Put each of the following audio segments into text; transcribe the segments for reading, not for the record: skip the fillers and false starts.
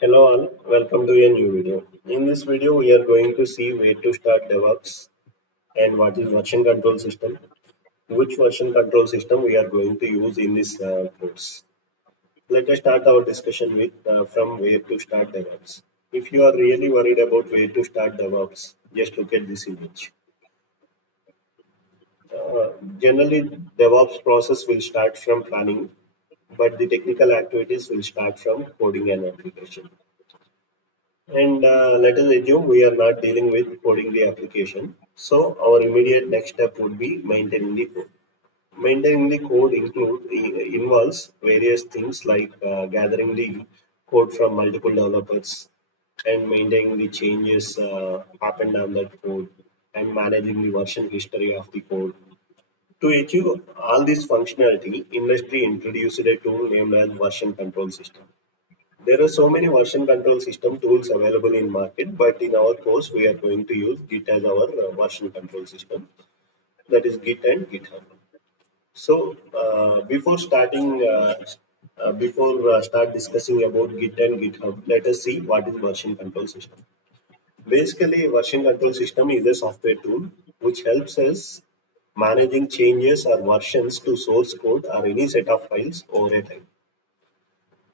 Hello all, welcome to a new video. In this video, we are going to see where to start DevOps and what is version control system, which version control system we are going to use in this course. Let us start our discussion with from where to start DevOps. If you are really worried about where to start DevOps, just look at this image. Uh, Generally, DevOps process will start from planning, but the technical activities will start from coding an application. And let us assume we are not dealing with coding the application. So our immediate next step would be maintaining the code. Maintaining the code involves various things like gathering the code from multiple developers and maintaining the changes happened on that code and managing the version history of the code. To achieve all this functionality, industry introduced a tool named as version control system. There are so many version control system tools available in market, but in our course we are going to use Git as our version control system. That is Git and GitHub. So before start discussing about Git and GitHub, let us see what is version control system. Basically, version control system is a software tool which helps us managing changes or versions to source code or any set of files over a time.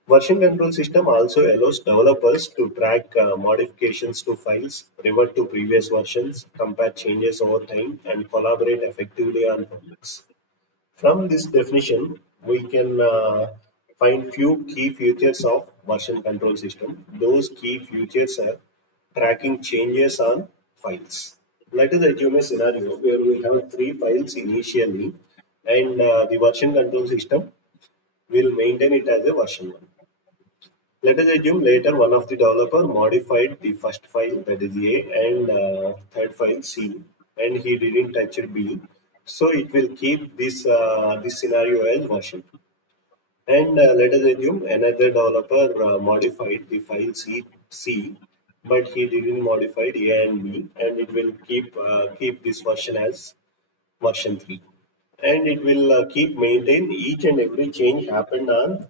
Version control system also allows developers to track modifications to files, revert to previous versions, compare changes over time, and collaborate effectively on projects. From this definition, we can find few key features of version control system. Those key features are tracking changes on files. Let us assume a scenario where we have three files initially, and the version control system will maintain it as a version 1. Let us assume later one of the developer modified the first file, that is A, and third file C, and he didn't touch it B. So it will keep this scenario as version. And let us assume another developer modified the file C, but he didn't modify A and B, and it will keep this version as version 3. And it will keep maintain each and every change happened on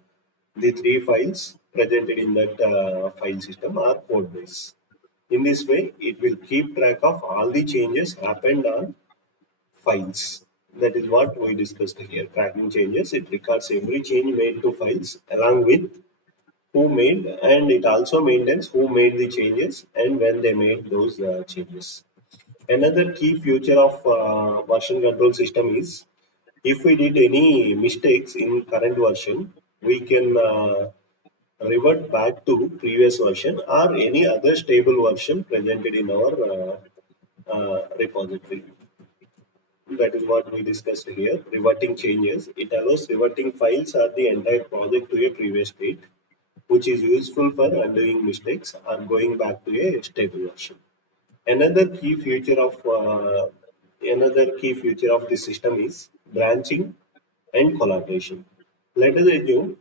the three files presented in that file system or code base. In this way, it will keep track of all the changes happened on files. That is what we discussed here. Tracking changes, it records every change made to files along with who made, and it also maintains who made the changes and when they made those changes. Another key feature of version control system is if we did any mistakes in current version, we can revert back to previous version or any other stable version presented in our repository. That is what we discussed here. Reverting changes. It allows reverting files or the entire project to a previous state, which is useful for undoing mistakes or going back to a stable version. Another key feature of this system is branching and collaboration. Let us assume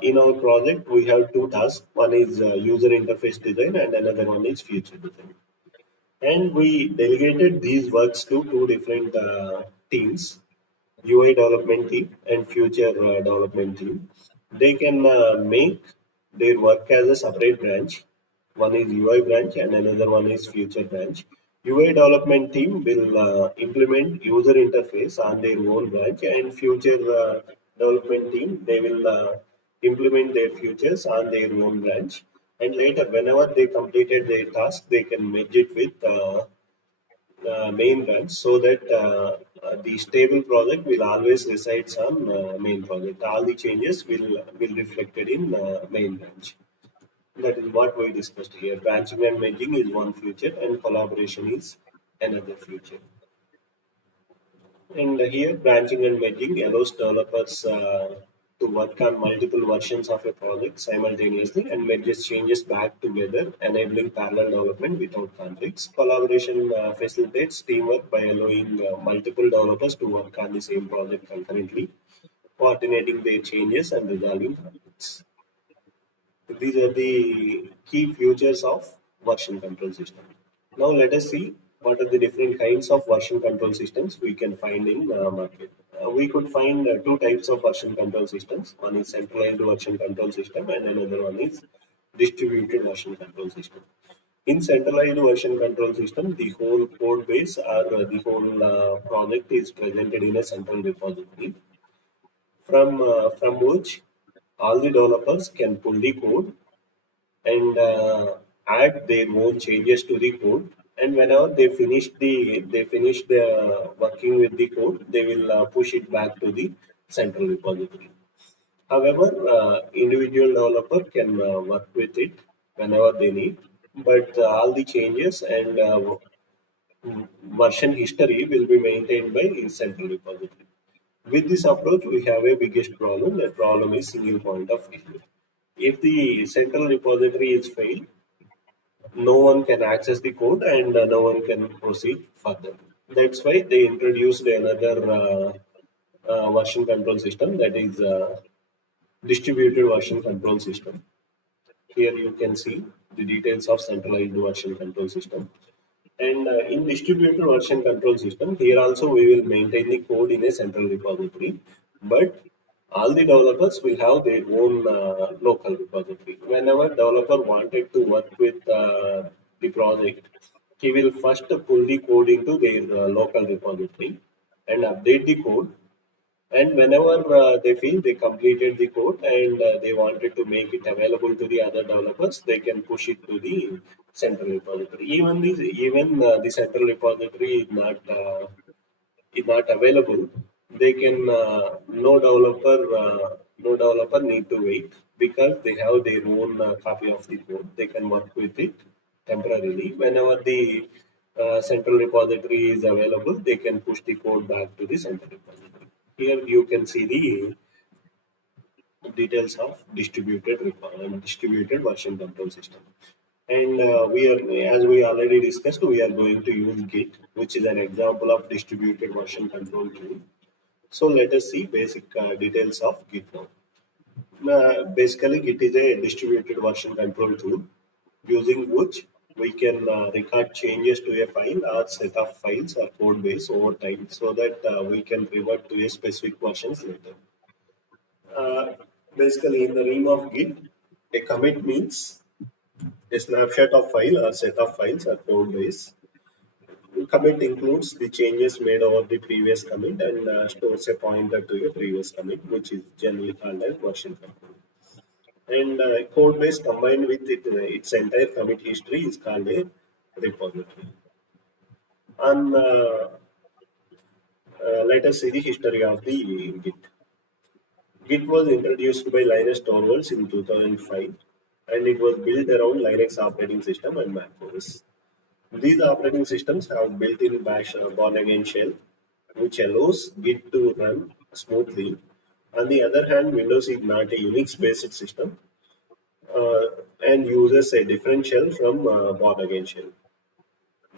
in our project, we have two tasks. One is user interface design and another one is feature design. And we delegated these works to two different teams, UI development team and future development team. They can make their work as a separate branch. One is UI branch and another one is future branch. UI development team will implement user interface on their own branch, and future development team they will implement their features on their own branch. And later, whenever they completed their task, they can merge it with main branch so that the stable project will always resides on main project. All the changes will reflected in main branch. That is what we discussed here. Branching and merging is one feature, and collaboration is another feature. And here, branching and merging allows developers to work on multiple versions of a project simultaneously and merges changes back together, enabling parallel development without conflicts. Collaboration facilitates teamwork by allowing multiple developers to work on the same project concurrently, coordinating their changes and resolving conflicts. These are the key features of version control system. Now let us see what are the different kinds of version control systems we can find in market. We could find two types of version control systems. One is centralized version control system and another one is distributed version control system. In centralized version control system, the whole code base or the whole project is presented in a central repository from which all the developers can pull the code and add their own changes to the code. And whenever they finish the working with the code, they will push it back to the central repository. However, individual developer can work with it whenever they need, but all the changes and version history will be maintained by central repository. With this approach, we have a biggest problem. That problem is single point of failure. If the central repository is failed, no one can access the code and no one can proceed further. That's why they introduced another version control system, that is distributed version control system. Here you can see the details of centralized version control system. And in distributed version control system, here also we will maintain the code in a central repository, but all the developers will have their own local repository. Whenever developer wanted to work with the project, he will first pull the code into their local repository and update the code, and whenever they feel they completed the code and they wanted to make it available to the other developers, they can push it to the central repository. Even the central repository is not available, they can no developer need to wait because they have their own copy of the code. They can work with it temporarily. Whenever the central repository is available, they can push the code back to the central repository. Here you can see the details of distributed version control system. And as we already discussed, we are going to use Git, which is an example of distributed version control tool. So let us see basic details of Git now. Basically, Git is a distributed version control tool using which we can record changes to a file or set of files or code base over time so that we can revert to a specific versions later. Uh, Basically, in the name of Git, a commit means a snapshot of file or set of files or code base. Commit includes the changes made over the previous commit and stores a pointer to a previous commit, which is generally called as version control. And code base combined with its entire commit history is called a repository. And let us see the history of the Git. Git was introduced by Linus Torvalds in 2005, and it was built around Linux operating system and macOS. These operating systems have built-in bash born again shell, which allows Git to run smoothly. On the other hand, Windows is not a Unix-based system uh, and uses a different shell from born again shell,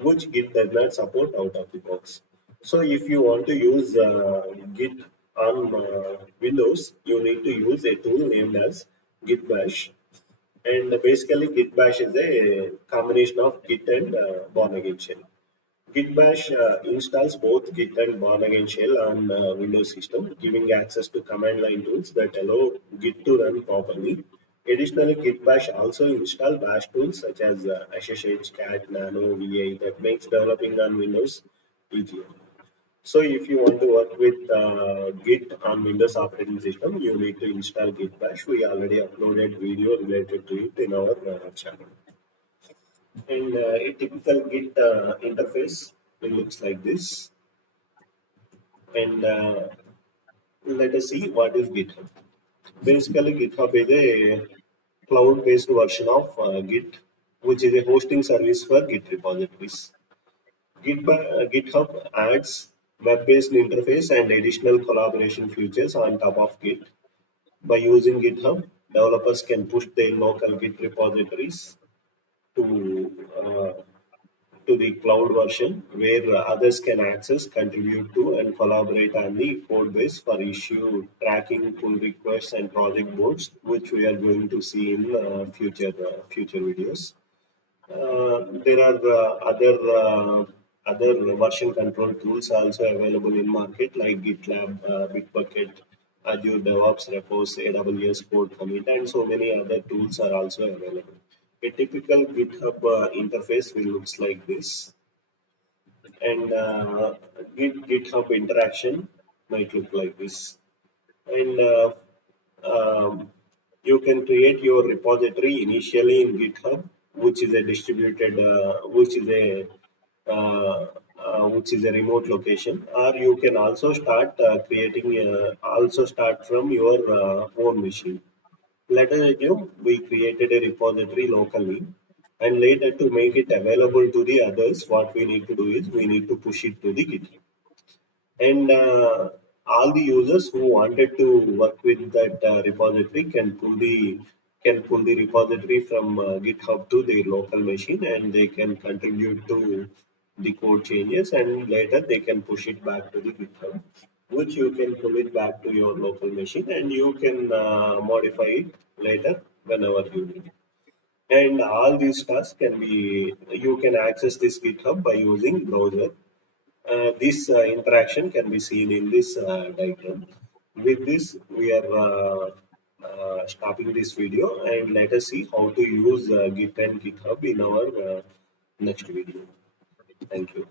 which Git does not support out of the box. So if you want to use Git on Windows, you need to use a tool named as Git Bash. And basically, Git Bash is a combination of Git and born again shell. Git Bash installs both Git and born again shell on Windows system, giving access to command line tools that allow Git to run properly. Additionally, Git Bash also installs bash tools such as SSH, cat, nano, vi that makes developing on Windows easier. So if you want to work with Git on Windows operating system, you need to install Git Bash. We already uploaded video related to it in our channel. And a typical Git interface, it looks like this. And let us see what is GitHub. Basically, GitHub is a cloud-based version of Git, which is a hosting service for Git repositories. GitHub adds web-based interface and additional collaboration features on top of Git. By using GitHub, developers can push their local Git repositories to the cloud version where others can access, contribute to, and collaborate on the code base for issue tracking, pull requests, and project boards, which we are going to see in future videos. There are other version control tools also available in market like GitLab, Bitbucket, Azure DevOps repos, AWS code commit, and so many other tools are also available. A typical GitHub interface will looks like this, and GitHub interaction might look like this. And you can create your repository initially in GitHub, which is a distributed, which is a remote location, or you can also start also start from your own machine. Let us assume we created a repository locally, and later to make it available to the others, what we need to do is we need to push it to the GitHub. And all the users who wanted to work with that repository can pull the repository from GitHub to their local machine, and they can contribute to the code changes, and later they can push it back to the GitHub, which you can pull it back to your local machine, and you can modify it later whenever you need. And all these tasks can be, you can access this GitHub by using browser. This interaction can be seen in this diagram. With this, we are stopping this video, and let us see how to use Git and GitHub in our next video. Thank you.